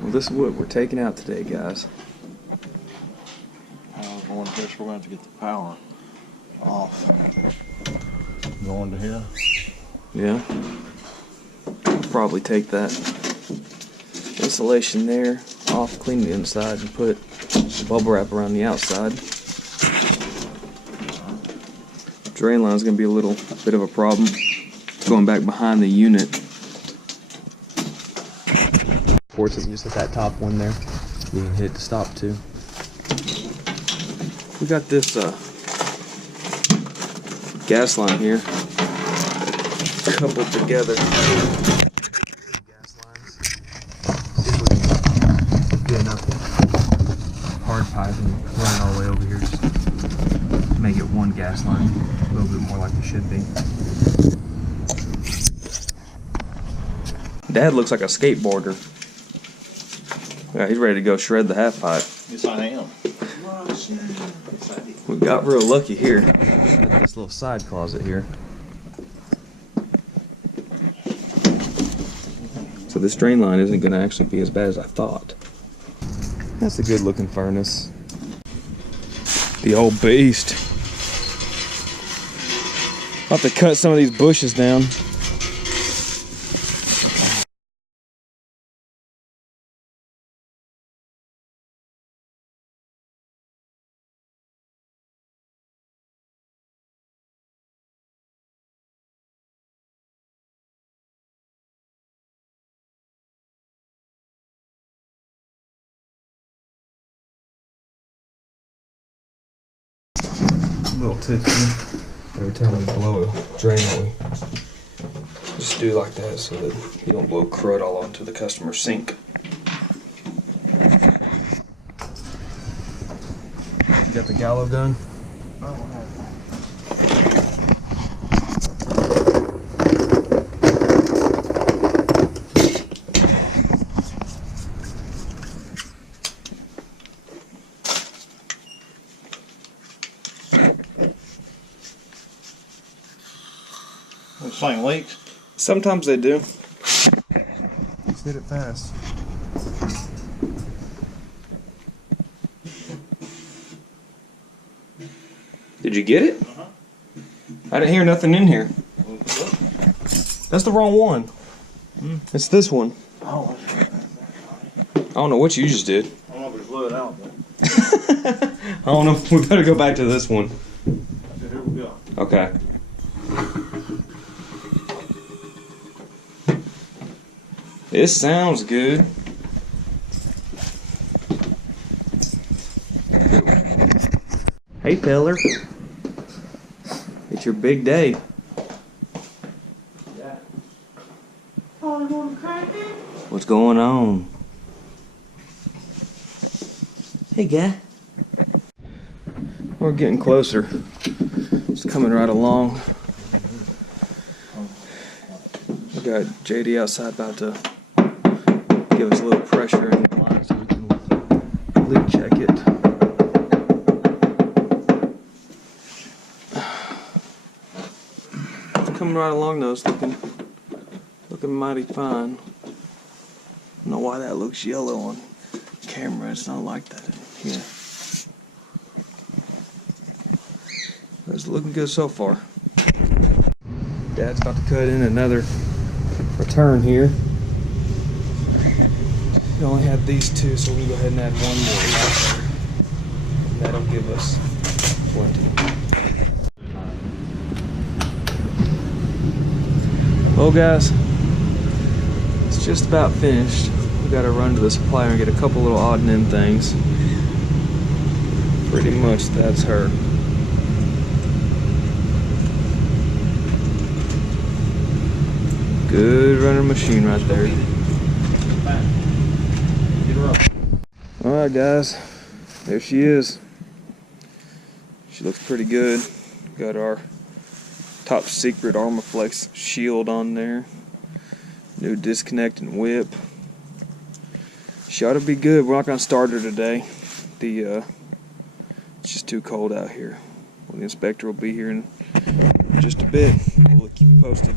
Well, this is what we're taking out today, guys. I wonder if we're going to get the power off. Going to here? Yeah. Probably take that insulation there off, clean the inside, and put bubble wrap around the outside. Drain line is going to be a little bit of a problem. Going back behind the unit. Ports isn't just at that top one there. You can hit to stop too. We got this gas line here coupled together. Gas lines. See if we can get enough hard pipe and run it all the way over here. Just make it one gas line, a little bit more like it should be. Dad looks like a skateboarder. Yeah, he's ready to go shred the half pipe. Yes, I am. We got real lucky here. Got this little side closet here. So this drain line isn't going to actually be as bad as I thought. That's a good looking furnace. The old beast. I'll have to cut some of these bushes down. Little tip here. Every time we blow a drain, we just do like that so that you don't blow crud all onto the customer's sink. You got the gallows gun? This thing leaks. Sometimes they do. Let's hit it fast. Did you get it? Uh-huh. I didn't hear nothing in here. That's the wrong one. It's this one. Oh, I don't know what you just did. I don't know if we blew it out, but I don't know. We better go back to this one. here we go. Okay. This sounds good. Hey, feller. It's your big day. Yeah. Oh, you want to crack it? What's going on? Hey, guy. We're getting closer. It's coming right along. We got JD outside about to give us a little pressure in the line so we can leak check it. It's coming right along though. It's looking mighty fine. I don't know why that looks yellow on camera. It's not like that in here. But it's looking good so far. Dad's about to cut in another return here. We only have these two, so we can go ahead and add one more. And that'll give us plenty. Well, guys, it's just about finished. We got to run to the supplier and get a couple little odd and end things. Pretty much that's her. Good running machine right there. Alright guys, there she is. She looks pretty good. Got our top secret Armaflex shield on there. New disconnect and whip. She ought to be good. We're not going to start her today. It's just too cold out here. Well, the inspector will be here in just a bit. We'll keep you posted.